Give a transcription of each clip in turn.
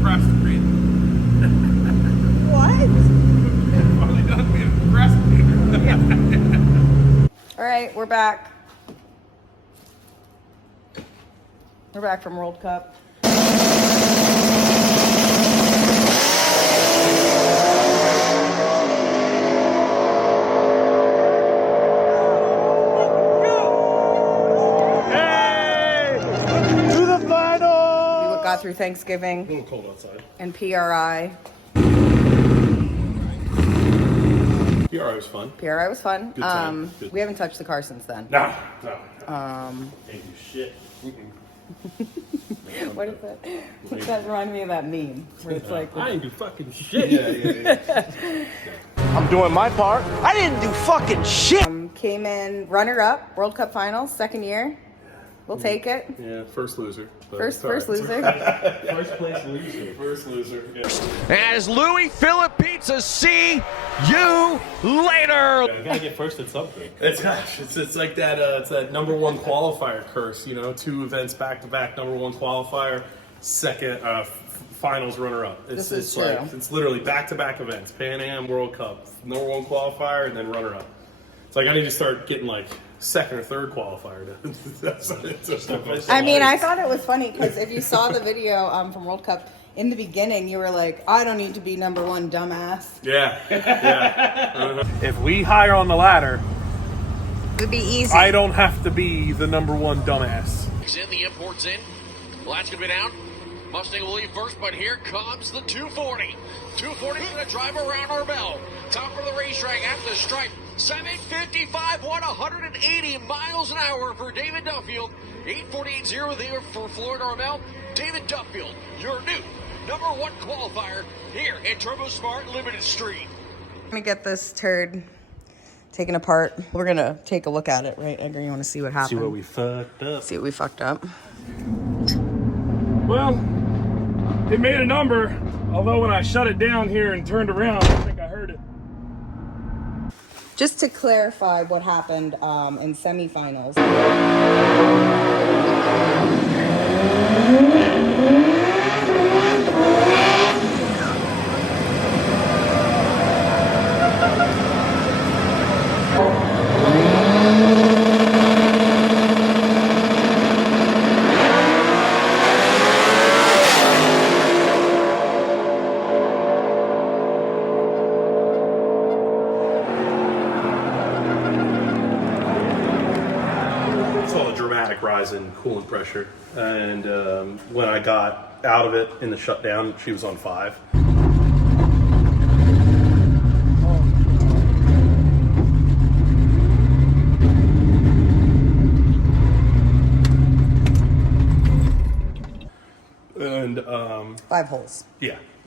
impressed me. What? Finally done being impressed me. Yeah. All right, we're back. We're back from World Cup. Got through Thanksgiving. A little cold outside. And PRI. PRI was fun. PRI was fun. Good time. Good. We haven't touched the car since then. No. Can't do shit. What is that? What's that remind me of that meme where it's like I ain't do fucking shit. Yeah. I'm doing my part. I didn't do fucking shit. Came in runner-up, World Cup Finals, second year. We'll take it. Yeah, first loser. First loser. First place loser. First loser. Yeah. As Louis Philip Pizza, see you later. You gotta get first at something. It's like that. It's that number one qualifier curse. You know, 2 events back to back. Number one qualifier, second finals runner up. This is like true. it's literally back to back events. Pan Am, World Cup, number one qualifier, and then runner up. It's like I need to start getting like second or third qualifier. I mean, I thought it was funny because if you saw the video from World Cup, in the beginning you were like, I don't need to be number one, dumbass. Yeah. If we hire on the ladder, It would be easy. I don't have to be the number one dumbass. He's in, the import's in. Well, that's going to be down. Mustang will leave first, but here comes the 240. 240 is going to drive around our bell. Top of the racetrack at the stripe. 755, 180 miles an hour for David Duffield. 848.0 there for Florida Armel. David Duffield, your new number one qualifier here at Turbo Smart Limited Street. Let me get this turd taken apart. We're going to take a look at it, right, Edgar? You want to see what happened? See what we fucked up. See what we fucked up. Well, it made a number, although when I shut it down here and turned around, I think I heard it. Just to clarify what happened in semifinals. Rise in coolant pressure, and when I got out of it in the shutdown, she was on 5. And 5 holes.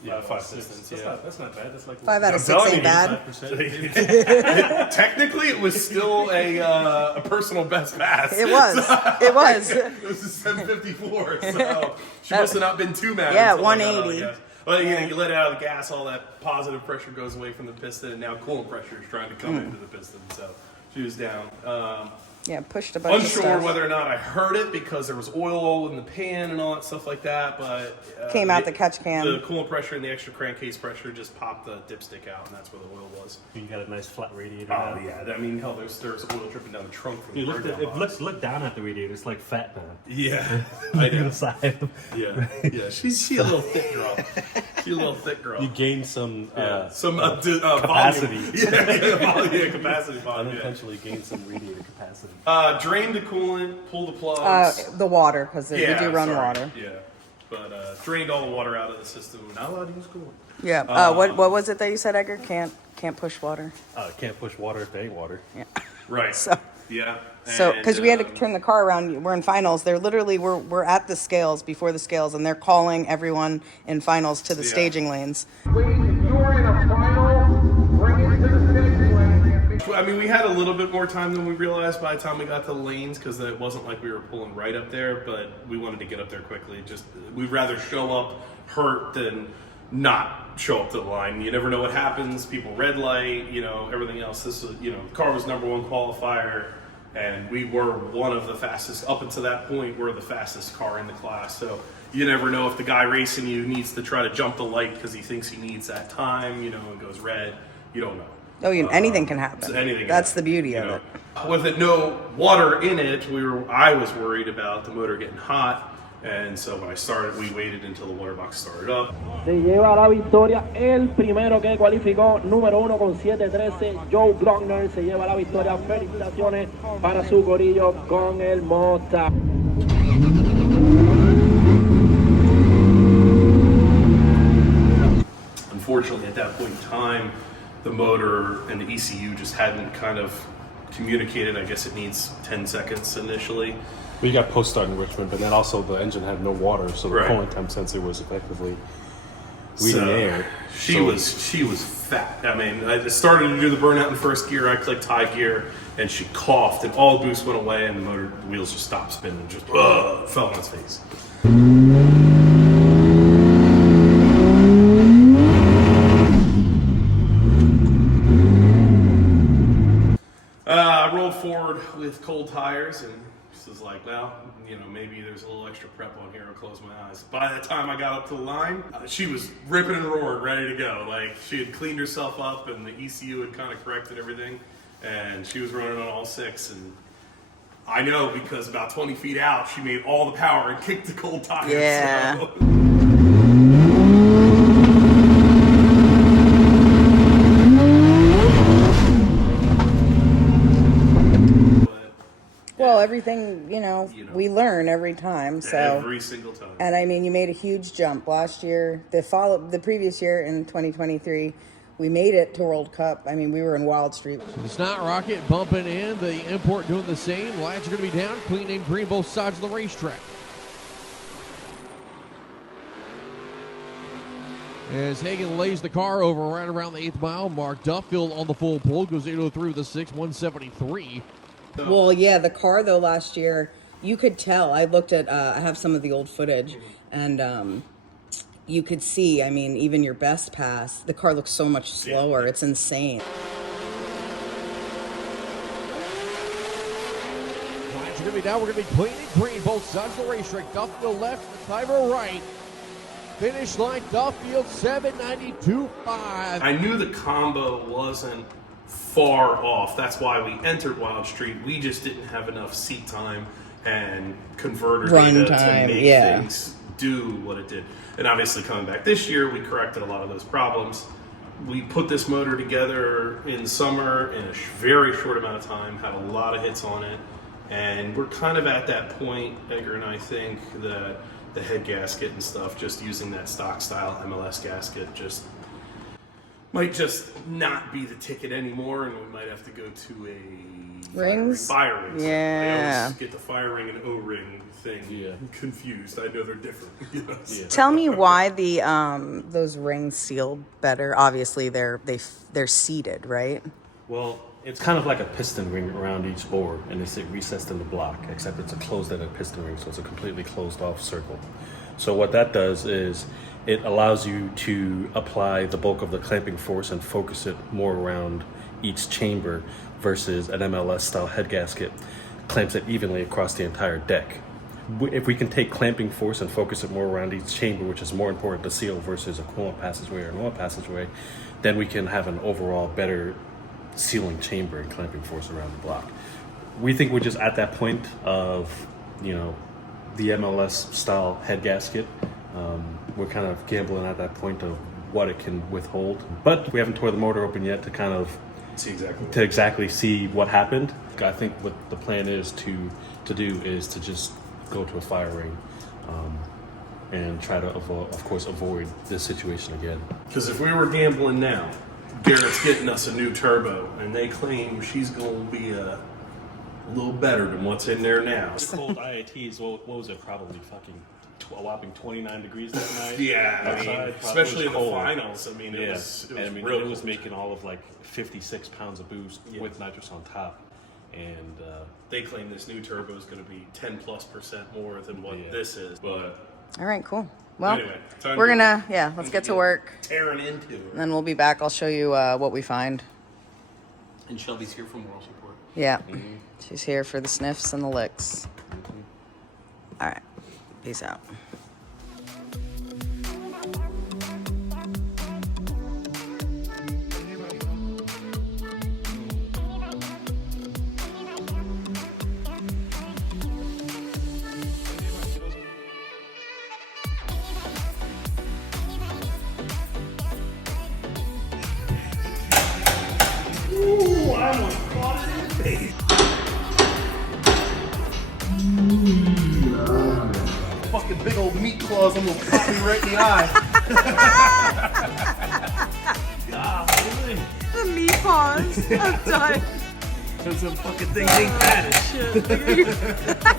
Yeah, 5 pistons. Yeah, That's not bad. That's like 5 out of 6 ain't bad. Technically, it was still a personal best pass. It was. It was. It was a 754, so she must have not been too mad. Yeah, until I got out of the 180. gas. Well, you let it out of the gas, all that positive pressure goes away from the piston, and now coolant pressure is trying to come into the piston. So she was down. Yeah, pushed a bunch of Unsure stuff. whether or not I heard it because there was oil all in the pan and all that stuff like that, but Came out the catch can. The coolant pressure and the extra crankcase pressure just popped the dipstick out, and that's where the oil was. You got a nice flat radiator. Oh now. yeah, I mean, hell, there's oil dripping down the trunk from Dude, the look, burn down box. look down at the radiator. It's like fat man. Yeah, I know. Side. Yeah. She's a little thick girl. She's a little thick girl. You gained some capacity. volume. Yeah, capacity volume. Unintentionally gained some radiator capacity. Drain the coolant, pull the plugs. The water, because we do run sorry. water. Yeah, but drained all the water out of the system. Not allowed to use coolant. Yeah. What was it that you said, Edgar? Can't push water. Can't push water if there ain't water. Yeah. Right. So. Yeah. So, because we had to turn the car around, we're in finals. They're literally we're at the scales, before the scales, and they're calling everyone in finals to the staging lanes. I mean, we had a little bit more time than we realized by the time we got to the lanes, because it wasn't like we were pulling right up there, but we wanted to get up there quickly. Just we'd rather show up hurt than not show up to the line. You never know what happens. People red light, everything else. This was, the car was number one qualifier. And we were one of the fastest, up until that point, we're the fastest car in the class. So you never know if the guy racing you needs to try to jump the light because he thinks he needs that time, you know, and goes red. You don't know. Oh, anything can happen. So anything. That's the beauty of know. it. With it no water in it, I was worried about the motor getting hot. And so when I started, we waited until the water box started up. Se lleva la victoria el primero que cualificó, número 1 con 7:13, Joe Glockner se lleva la victoria. Felicitaciones para su corillo con el Mota. Unfortunately, at that point in time, the motor and the ECU just hadn't kind of communicated. I guess it needs 10 seconds initially. We got post start enrichment, but then also the engine had no water, so the Right. cooling temp sensor was effectively reading air. She was fat. I mean, I just started to do the burnout in first gear. I clicked high gear, and she coughed, and all the boost went away, and the wheels just stopped spinning, and just fell on its face. I rolled forward with cold tires, and she was like, well, you know, maybe there's a little extra prep on here. I'll close my eyes. By the time I got up to the line, she was ripping and roaring, ready to go. Like, she had cleaned herself up, and the ECU had kind of corrected everything, and she was running on all 6. And I know because about 20 feet out, she made all the power and kicked the cold tires. Yeah. So. Well, everything, we learn every time. So Every single time. And I mean, you made a huge jump last year. The previous year in 2023, we made it to World Cup. I mean, we were in Wild Street. The Snot Rocket bumping in, the import doing the same. Lights are going to be down, clean and green both sides of the racetrack. As Hagan lays the car over right around the 8th mile mark, Duffield on the full pull, goes 803 with the 6, 173. Well, yeah, the car though last year, you could tell. I looked at, I have some of the old footage, and you could see. I mean, even your best pass, the car looks so much slower. It's insane. Lights are going to be down. We're going to be clean and green both sides of the racetrack. Duffield left, Tiber right. Finish line, Duffield 792.5. I knew the combo wasn't far off. That's why we entered Wild Street. We just didn't have enough seat time and converter data to make things do what it did. And obviously coming back this year, we corrected a lot of those problems. We put this motor together in summer in a very short amount of time, had a lot of hits on it, and we're kind of at that point, Edgar and I think, that the head gasket and stuff, just using that stock style MLS gasket might just not be the ticket anymore, and we might have to go to a fire ring. Yeah. I always get the fire ring and O-ring thing confused. I know they're different. Tell me why the those rings seal better. Obviously, they're seated, right? Well, it's kind of like a piston ring around each oar, and it's recessed in the block, except it's a closed-ended piston ring, so it's a completely closed-off circle. So what that does is it allows you to apply the bulk of the clamping force and focus it more around each chamber versus an MLS-style head gasket clamps it evenly across the entire deck. If we can take clamping force and focus it more around each chamber, which is more important to seal versus a coolant passageway or an oil passageway, then we can have an overall better sealing chamber and clamping force around the block. We think we're just at that point of, the MLS style head gasket. We're kind of gambling at that point of what it can withhold, but we haven't tore the motor open yet to kind of see see what happened. I think what the plan is to do is to just go to a fire ring and try to avoid this situation again. Because if we were gambling now, Garrett's getting us a new turbo, and they claim she's going to be a little better than what's in there now. Cold IATs, what was it? Probably fucking a whopping 29 degrees that night. Yeah, especially in the finals. I mean, it was making all of like 56 pounds of boost with nitrous on top, and they claim this new turbo is going to be 10+% more than what this is. But all right, cool. Well, anyway, we're gonna let's get to work. Tearing into it. And then we'll be back. I'll show you what we find. And Shelby's here from World Support. Yeah. She's here for the sniffs and the licks. All right. Peace out. Fucking big old meat claws almost pop me right in the eye. Golly. The meat paws. I'm done. Cause them fucking things ain't fat as shit.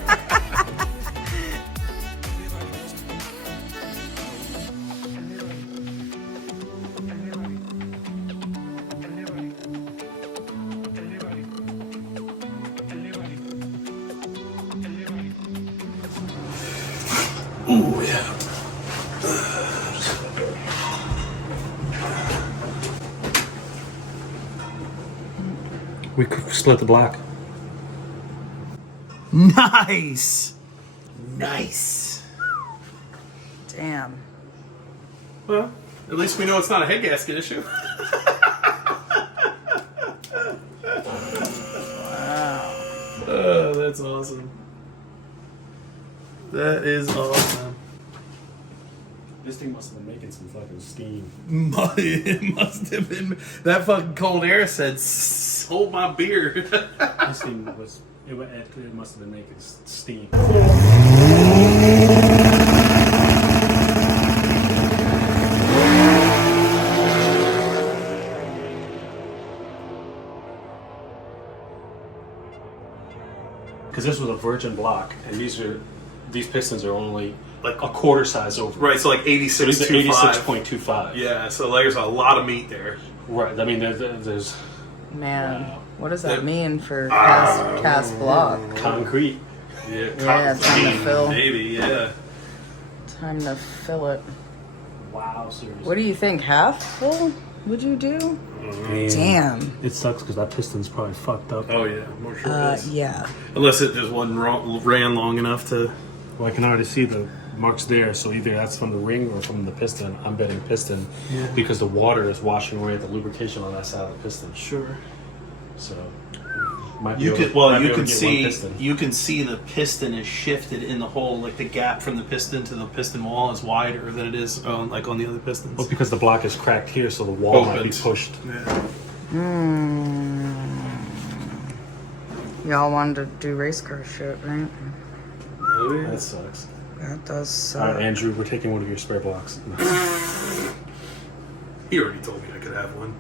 Ooh, yeah. We could split the block. Nice. Nice. Damn. Well, at least we know it's not a head gasket issue. Wow. Oh, that's awesome. That is awesome. This thing must have been making some fucking steam. It must have been. That fucking cold air said, hold my beer. This thing was, it must have been making steam. Because this was a virgin block, and these pistons are only like a quarter size over. Right, so like 86.25. 86.25. Yeah, so there's a lot of meat there. Right. I mean, there's Man, what does that mean for cast block? concrete. Yeah, Yeah, time to fill. Maybe, yeah. Time to fill it. Wow, seriously. What do you think? Half full? Would you do? Damn. It sucks because that piston's probably fucked up. Oh, yeah, more sure it is. Yeah. Unless it just ran long enough to. Well, I can already see the marks there, so either that's from the ring or from the piston. I'm betting piston because the water is washing away the lubrication on that side of the piston. Sure. So might be You able- could well, might be you able to can get see one piston. you can see the piston is shifted in the hole, like the gap from the piston to the piston wall is wider than it is like on the other pistons. Well, because the block is cracked here, so the wall might be Opened. pushed. Yeah. Y'all wanted to do race car shit, right? Oh, yeah. That sucks. That does All suck. right, Andrew, we're taking one of your spare blocks. He already told me I could have one.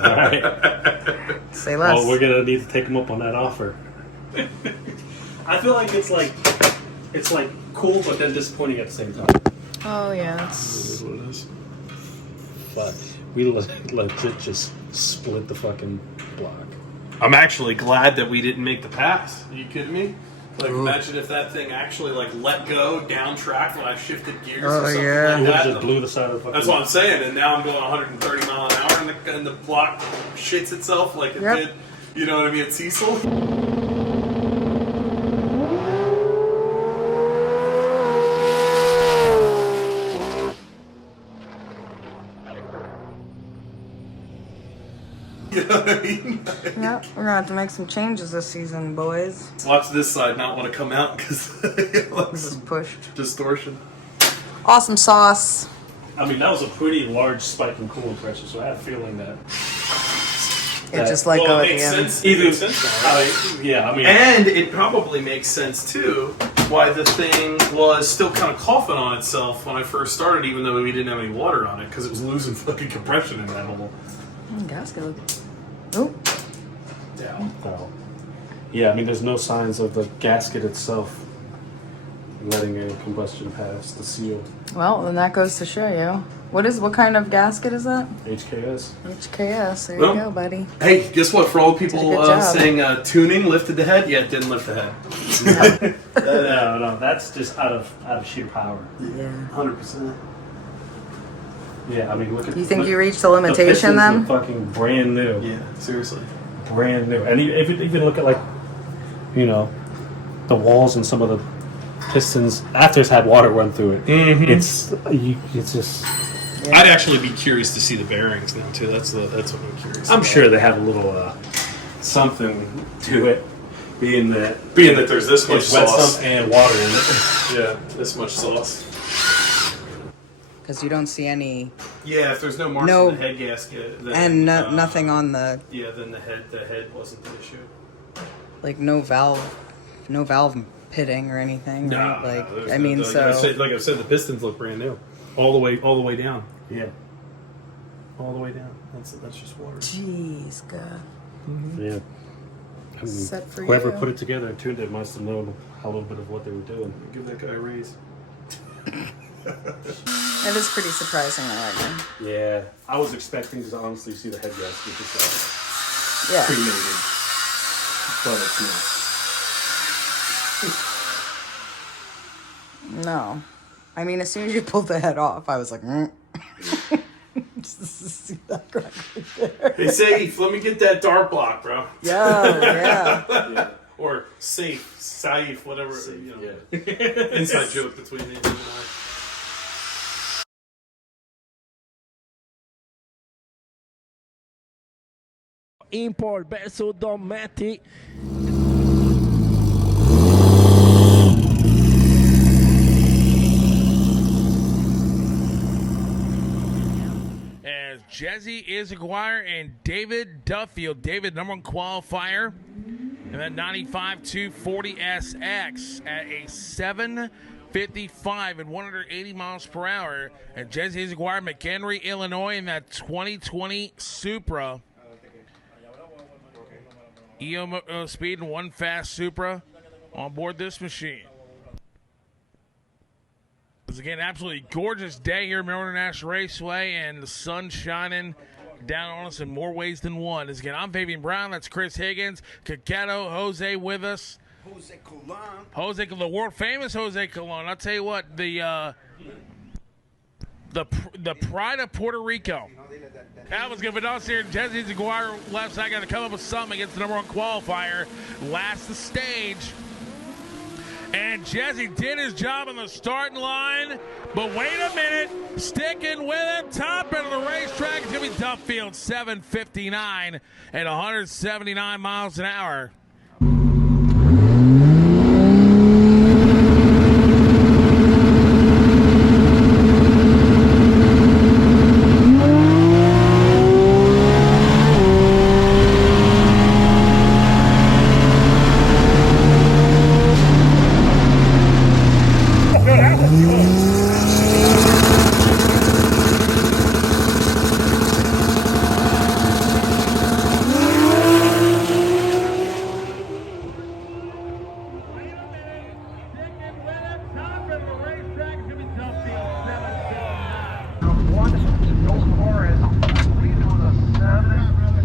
All right. Say less. Oh, we're gonna need to take him up on that offer. I feel like it's like cool, but then disappointing at the same time. Oh, yeah. That's what it is. But we legit just split the fucking block. I'm actually glad that we didn't make the pass. Are you kidding me? Like, imagine if that thing actually like let go down track when I shifted gears or something yeah. It like would that. have just blew the side of the fucking. That's what I'm saying. And now I'm going 130 mile an hour, and the block shits itself like it Yep. did. You know what I mean? At Cecil. You know what I mean? Yep, we're gonna have to make some changes this season, boys. Watch this side not want to come out because it This looks is pushed. distortion. Awesome sauce. I mean, that was a pretty large spike in coolant pressure, so I had a feeling that. It just let go Well, at it the makes end. sense. It makes sense now, right? Yeah, I mean, And it probably makes sense too why the thing was still kind of coughing on itself when I first started, even though we didn't have any water on it, because it was losing fucking compression in that hole. Gasket look. Oh, well, yeah, I mean, there's no signs of the gasket itself letting a combustion pass the seal. well, then that goes to show you. What kind of gasket is that? HKS. HKS. There Well, you go, buddy. Hey, guess what? For all people Did a good job. saying tuning lifted the head, yeah, it didn't lift the head. No, that's just out of sheer power. Yeah. 100%. Yeah, I mean, look at. You think look- you reached the the limitation pistons then? look fucking brand new. Yeah, seriously. brand new. And if you even look at like, you know, the walls and some of the pistons after it's had water run through it, it's just. Yeah. I'd actually be curious to see the bearings now too. That's what I'm curious. I'm sure they have a little something to it, being that there's this much sauce and water in it. Yeah, this much sauce. Because you don't see any. Yeah, if there's no marks on the head gasket, then, and nothing on the. Yeah, then the head wasn't the issue. Like no valve pitting or anything. No, right? Like no, I mean, so like I said, the pistons look brand new, all the way down. Yeah, all the way down. That's just water. Jeez, God. Yeah. I mean, Set for whoever you. put it together and tuned it must have known a little bit of what they were doing. Give that guy a raise. It is pretty surprising, I reckon. Yeah, I was expecting to honestly see the head gasket just Yeah. cremated, but it's not. No. I mean, as soon as you pulled the head off, I was like, Just to see that crack right there. Hey, Safe, let me get that dart block, bro. Yeah. Or Safe, whatever. Safe, you know. yeah. Inside joke between the and I. Import versus domestic. As Jesse Ecutek and David Duffield. David, number one qualifier. And that 95 240 SX at a 755 and 180 miles per hour. And Jesse Ecutek, McHenry, Illinois, in that 2020 Supra. EO speed and one fast Supra on board this machine. It's again absolutely gorgeous day here at Maryland National Raceway, and the sun shining down on us in more ways than one. As again, I'm Fabian Brown. That's Chris Higgins. Cacato, Jose with us. Jose, the world famous Jose Colon. I'll tell you what, the pride of Puerto Rico. Alvin's going to announce here. Jesse Ecutek left side got to come up with something against the number one qualifier. Last the stage. And Jesse did his job on the starting line. But wait a minute. Sticking with it. Top end of the racetrack. It's going to be Duffield, 759 and 179 miles an hour.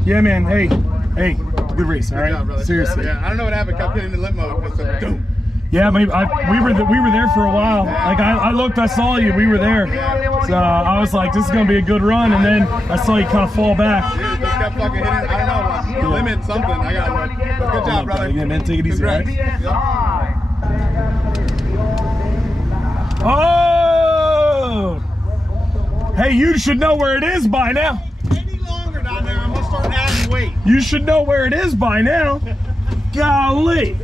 Yeah, man. Hey, good race. All right, job, brother. seriously. Yeah, I don't know what happened. Kept getting into limp mode. Yeah, we were there for a while. Like I looked, I saw you. We were there. So I was like, this is gonna be a good run, and then I saw you kind of fall back. Dude, just kept fucking hitting. I don't know, limit something. I got one. Good job, brother. Yeah, man. Take it easy, right? Yep. Oh! Hey, you should know where it is by now. Any longer down there, I'm gonna start adding weight. You should know where it is by now. Golly.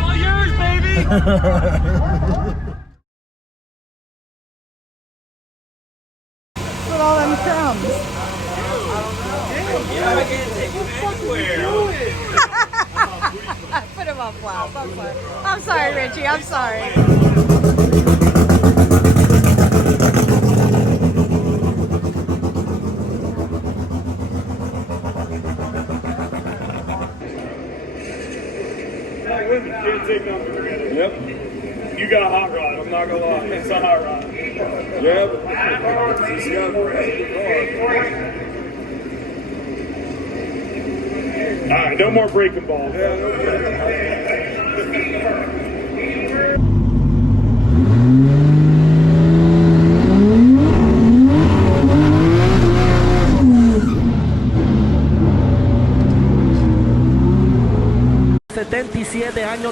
All yours, baby. With all them crumbs. Yeah, I can't take you anywhere. Put him up, wow. I'm sorry, Richie. I'm sorry. Can't take nothing for granted. Yep. You got a hot rod, I'm not gonna lie. It's a hot rod. Yep. Alright, no more breaking balls. Yeah, no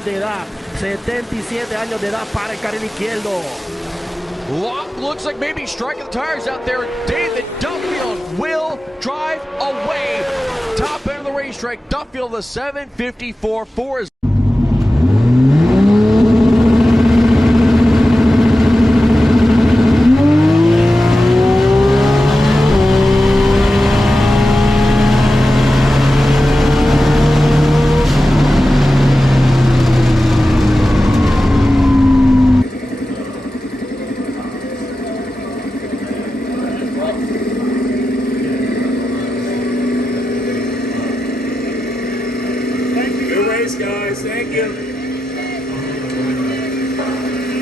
años de edad. 77 años de edad para el carril izquierdo. Looks like maybe striking the tires out there. David Duffield will drive away. Top end of the racetrack. Duffield, the 754.4 is. Guys, thank you.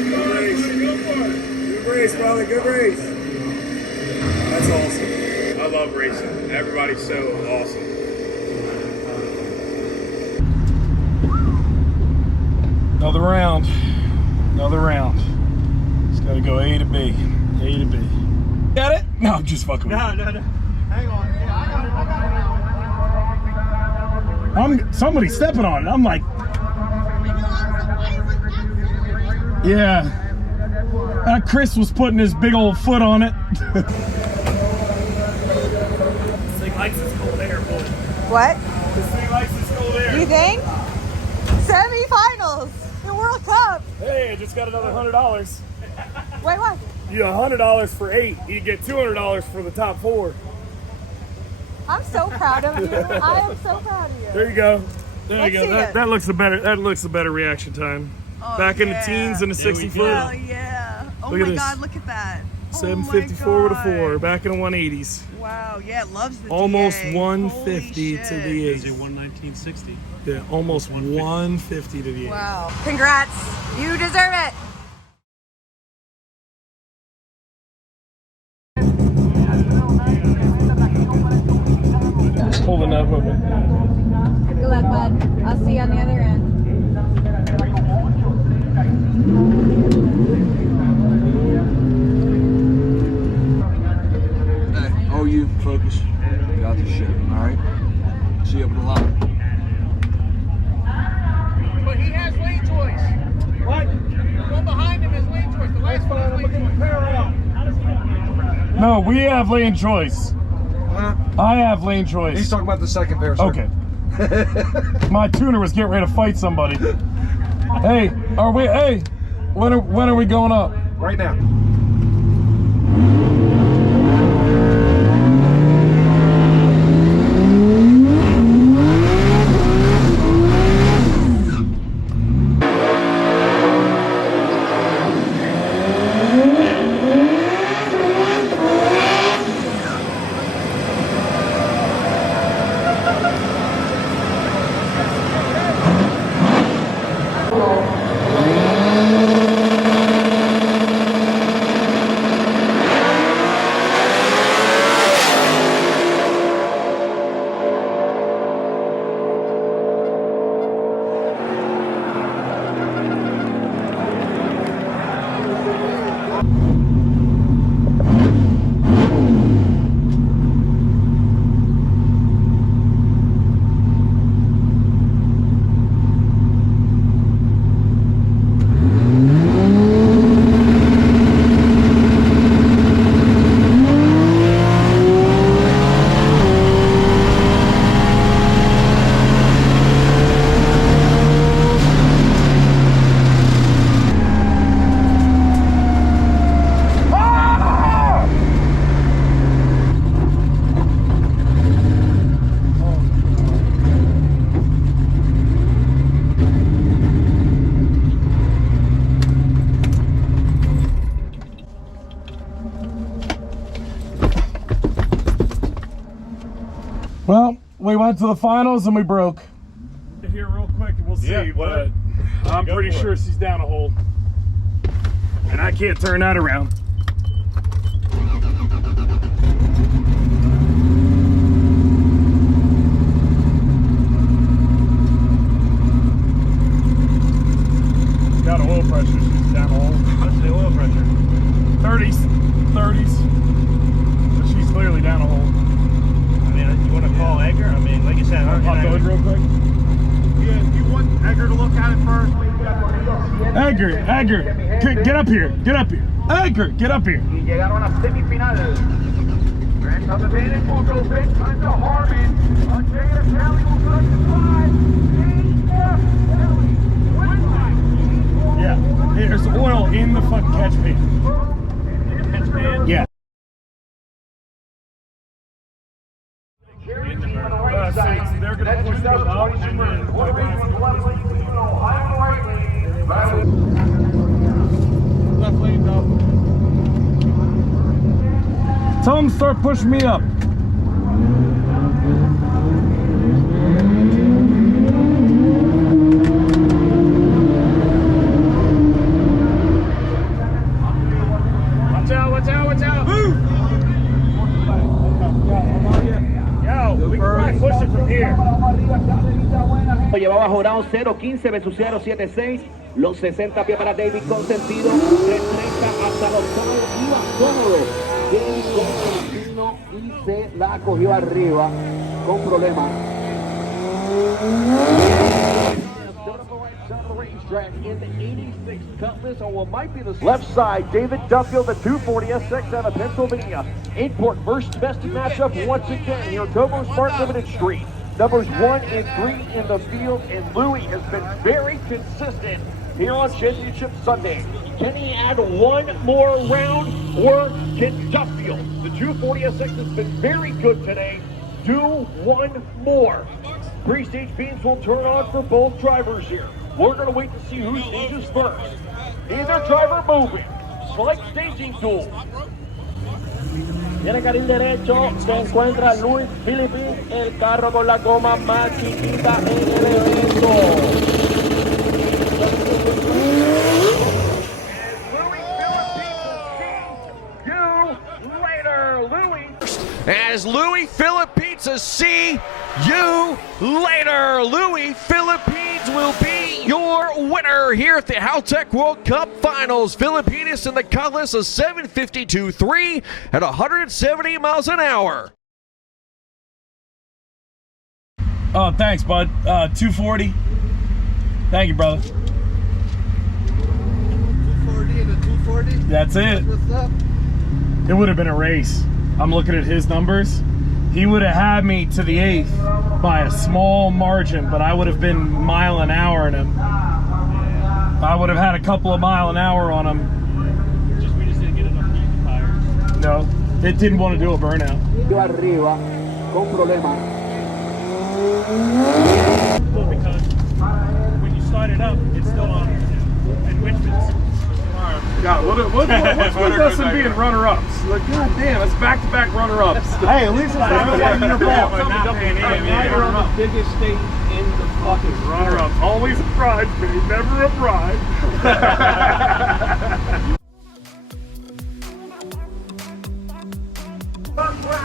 Good race. Good race, brother. Good race. That's awesome. I love racing. Everybody's so awesome. Another round. Another round. Just gotta go A to B. A to B. Got it? No, I'm just fucking with you. No. Hang on. Somebody's stepping on it. I'm like, yeah. Chris was putting his big old foot on it. This thing likes this cold air, boy. What? This thing likes this cold air. You think? Semifinals, the World Cup. Hey, I just got another $100. Wait, what? You get $100 for 8. You get $200 for the top 4. I'm so proud of you. I am so proud of you. There you go. There Let's you go. see That, it. that looks a better. That looks a better reaction time. Oh, Back in the yeah. teens in the 60 foot. Hell yeah. Oh Look at my this. God, look at that. 754 with a 4. Back in the 180s. Wow, yeah, it loves the Almost DA. 150 Holy to shit. the 8. Is it 1960? Yeah, almost 150 to the 8. Wow. Congrats. You deserve it. Just holding up with it. Good luck, bud. I'll see you on the other end. Hey, oh, you focus. Got this shit, alright? See you up in the line. But he has lane choice. What? The one behind him has lane choice. The last one has lane choice. No, we have lane choice. I have lane choice. He's talking about the second pair, sir. Okay. My tuner was getting ready to fight somebody. Hey, are we? Hey, when are we going up? Right now. Well, we went to the finals and we broke. Here real quick and we'll see, Yeah, but I'm pretty sure she's down a hole. And I can't turn that around. Got oil pressure, she's down a hole. What's the oil pressure? 30s. But she's clearly down a hole. I mean, you want to call Edgar? I mean, like you said, Pop the hood real quick. you want Edgar to look at it first? Edgar, get up here. Get up here. Edgar, get up here. Y llegaron a semifinal. Rest of the band in Moto, big time to Harmon. Jada Kelly will go to 5. Yeah, there's oil in the fucking catch pan. Catch pan? Yeah. So they're going to push me out and then Left lane's up. tell them to start pushing me up. Watch out. Move! Yo, we can probably push it from here. Llevaba Jorao 0-15 versus 0-7-6. Los 60 pies para David Consentido. 330 hasta los octavos. Iba cómodo. David Consentido y se la cogió arriba con problemas. In the 86 Cutlass on what might be the left side, David Duffield, the 240 S6 out of Pennsylvania. Import first domestic matchup once again here at Togo Smart Limited Street. Numbers 1 and 3 in the field, and Louis has been very consistent here on Championship Sunday. Can he add one more round, or can Duffield, the 240 S6, has been very good today, do one more? Pre-stage beams will turn on for both drivers here. We're going to wait to see who stages first. Either driver moving. Slight staging tool. Y en el carril derecho se encuentra Luis Philippine, el carro con la goma más chiquita en el evento. As Louis Philippines see you later. Louis Philippines will be your winner here at the Haltech World Cup Finals. Philippines in the Cutlass, a 752.3 at 170 miles an hour. Oh, thanks, bud. 240. Thank you, brother. 240 and a 240. That's it. What's up? It would have been a race. I'm looking at his numbers. He would have had me to the 8th by a small margin, but I would have been mile an hour in him. I would have had a couple of mile an hour on him. We just didn't get enough heat tires. No, it didn't want to do a burnout. Arriba, con problemas. Because when you start it up, it's still on enrichments. God, what's with us and being runner-ups? Like, God damn, it's back-to-back runner-ups. Hey, at least it's not your fault. Now you're on the biggest stage in the fucking Runner-ups, always a bridesmaid, never a bride.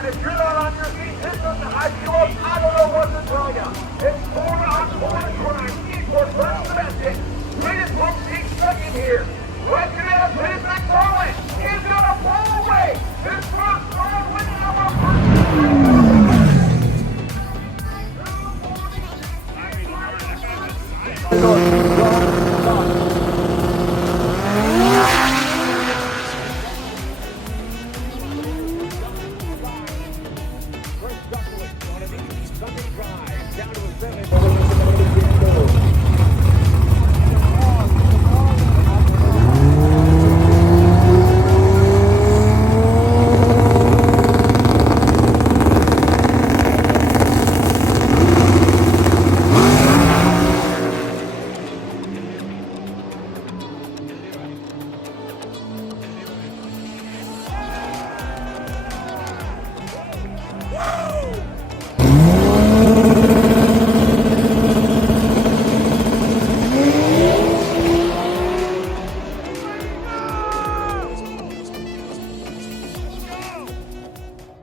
If you're not on your feet, hit on the high club. I don't know what to tell you. It's 4 on 4 grind. For first